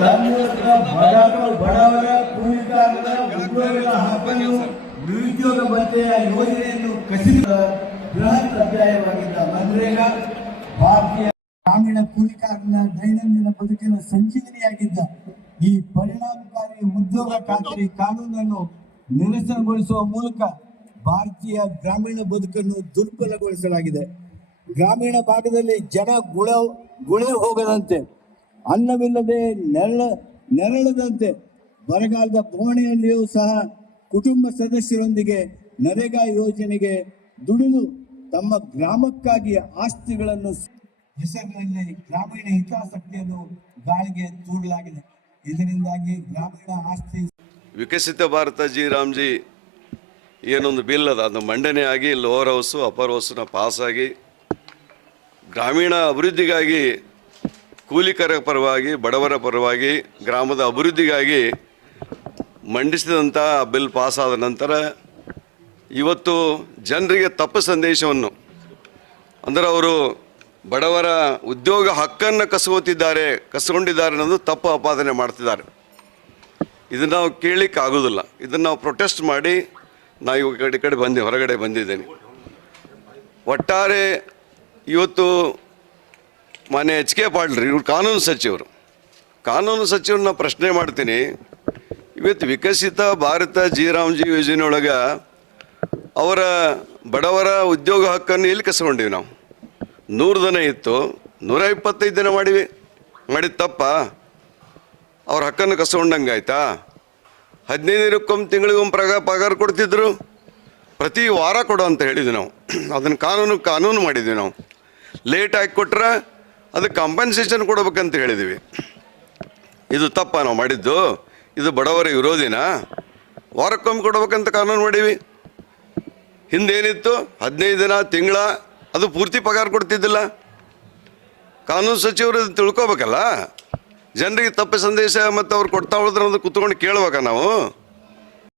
ತನ್ನೋಸ್ಕರ ಬಡವರು ಬಡವರ ಕೂಲಿಕಾರರ ಉದ್ಯೋಗಗಳ ಹಕ್ಕನ್ನು ನಿರುದ್ಯೋಗ ಭತ್ಯೆಯ ಯೋಜನೆಯನ್ನು ಕಸಿದ ಬೃಹತ್ ಅಧ್ಯಾಯವಾಗಿದ್ದ ಮನ್ರೇಗಾ, ಭಾರತೀಯ ಗ್ರಾಮೀಣ ಕೂಲಿಕಾರನ ದೈನಂದಿನ ಬದುಕಿನ ಸಂಜೀವನಿಯಾಗಿದ್ದ ಈ ಪರಿಣಾಮಕಾರಿ ಉದ್ಯೋಗ ಖಾತರಿ ಕಾನೂನನ್ನು ನಿರಸನಗೊಳಿಸುವ ಮೂಲಕ ಭಾರತೀಯ ಗ್ರಾಮೀಣ ಬದುಕನ್ನು ದುರ್ಬಲಗೊಳಿಸಲಾಗಿದೆ. ಗ್ರಾಮೀಣ ಭಾಗದಲ್ಲಿ ಜನ ಗುಳ, ಗುಳೆ ಹೋಗದಂತೆ ಅನ್ನವಿಲ್ಲದೆ ನೆರಳ, ನೆರಳದಂತೆ ಬರಗಾಲದ ಬೋಣೆಯಲ್ಲಿಯೂ ಸಹ ಕುಟುಂಬ ಸದಸ್ಯರೊಂದಿಗೆ ನರೇಗಾ ಯೋಜನೆಗೆ ದುಡಿದು ತಮ್ಮ ಗ್ರಾಮಕ್ಕಾಗಿ ಆಸ್ತಿಗಳನ್ನು ಹೆಸರಿನಲ್ಲಿ ಗ್ರಾಮೀಣ ಹಿತಾಸಕ್ತಿಯನ್ನು ಗಾಳಿಗೆ ತೂಡಲಾಗಿದೆ. ಇದರಿಂದಾಗಿ ಗ್ರಾಮೀಣ ಆಸ್ತಿ ವಿಕಸಿತ ಭಾರತ ಜಿ ರಾಮ್ಜಿ ಏನೊಂದು ಬಿಲ್ ಅದ? ಅದು ಮಂಡನೆ ಆಗಿ, ಲೋವರ್ ಹೌಸು ಅಪರ್ ಹೌಸ್ನ ಪಾಸಾಗಿ ಗ್ರಾಮೀಣ ಅಭಿವೃದ್ಧಿಗಾಗಿ ಕೂಲಿಕರ ಪರವಾಗಿ, ಬಡವರ ಪರವಾಗಿ, ಗ್ರಾಮದ ಅಭಿವೃದ್ಧಿಗಾಗಿ ಮಂಡಿಸಿದಂಥ ಬಿಲ್ ಪಾಸಾದ ನಂತರ ಇವತ್ತು ಜನರಿಗೆ ತಪ್ಪು ಸಂದೇಶವನ್ನು, ಅಂದರೆ ಅವರು ಬಡವರ ಉದ್ಯೋಗ ಹಕ್ಕನ್ನು ಕಸ್ಕೊತಿದ್ದಾರೆ, ಕಸ್ಕೊಂಡಿದ್ದಾರೆ ಅನ್ನೋದು ತಪ್ಪು ಆಪಾದನೆ ಮಾಡ್ತಿದ್ದಾರೆ. ಇದನ್ನು ನಾವು ಕೇಳಲಿಕ್ಕೆ ಆಗೋದಿಲ್ಲ ಇದನ್ನು ನಾವು ಪ್ರೊಟೆಸ್ಟ್ ಮಾಡಿ ನಾವು ಈ ಕಡೆ ಕಡೆ ಬಂದೆ ಹೊರಗಡೆ ಬಂದಿದ್ದೇನೆ. ಒಟ್ಟಾರೆ ಇವತ್ತು ಮಾನ್ಯ ಎಚ್ ಕೆ ಪಾಟೀಲ್ ಇವರು ಕಾನೂನು ಸಚಿವರು. ಕಾನೂನು ಸಚಿವರನ್ನ ಪ್ರಶ್ನೆ ಮಾಡ್ತೀನಿ. ಇವತ್ತು ವಿಕಸಿತ ಭಾರತ ಜಿ ರಾಮ್ಜಿ ಯೋಜನೆ ಒಳಗೆ ಅವರ ಬಡವರ ಉದ್ಯೋಗ ಹಕ್ಕನ್ನು ಎಲ್ಲಿ ಕಸ್ಕೊಂಡಿವಿ ನಾವು? ನೂರು ದಿನ ಇತ್ತು, ನೂರ ಇಪ್ಪತ್ತೈದು ದಿನ ಮಾಡಿವಿ, ಮಾಡಿದ ತಪ್ಪ? ಅವ್ರ ಹಕ್ಕನ್ನು ಕಸ್ಕೊಂಡಂಗೆ ಆಯ್ತಾ? ಹದಿನೈದು ದಿನಕ್ಕೊಮ್ಮೆ ತಿಂಗಳಿಗೊಮ್ಮೆ ಪ್ರಗ, ಪಗಾರ ಕೊಡ್ತಿದ್ರು? ಪ್ರತಿ ವಾರ ಕೊಡು ಅಂತ ಹೇಳಿದ್ವಿ ನಾವು. ಅದನ್ನು ಕಾನೂನು ಕಾನೂನು ಮಾಡಿದ್ವಿ ನಾವು. ಲೇಟ್ ಆಗಿ ಕೊಟ್ರೆ ಅದಕ್ಕೆ ಕಾಂಪನ್ಸೇಷನ್ ಕೊಡಬೇಕಂತ ಹೇಳಿದ್ವಿ. ಇದು ತಪ್ಪ ನಾವು ಮಾಡಿದ್ದು. ಇದು ಬಡವರ ವಿರೋಧಿನ. ವಾರಕ್ಕೊಮ್ಮೆ ಕೊಡಬೇಕಂತ ಕಾನೂನು ಮಾಡೀವಿ ಹಿಂದೇನಿತ್ತು, ಹದಿನೈದು ದಿನ, ತಿಂಗಳ, ಅದು ಪೂರ್ತಿ ಪಗಾರ ಕೊಡ್ತಿದ್ದಿಲ್ಲ. ಕಾನೂನು ಸಚಿವರು ಇದನ್ನು ತಿಳ್ಕೊಬೇಕಲ್ಲ? ಜನರಿಗೆ ತಪ್ಪು ಸಂದೇಶ ಮತ್ತು ಅವ್ರು ಕೊಡ್ತಾ ಹೋದ್ರೆ ಅದು ಕುತ್ಕೊಂಡು ಕೇಳ್ಬೇಕಾ ನಾವು.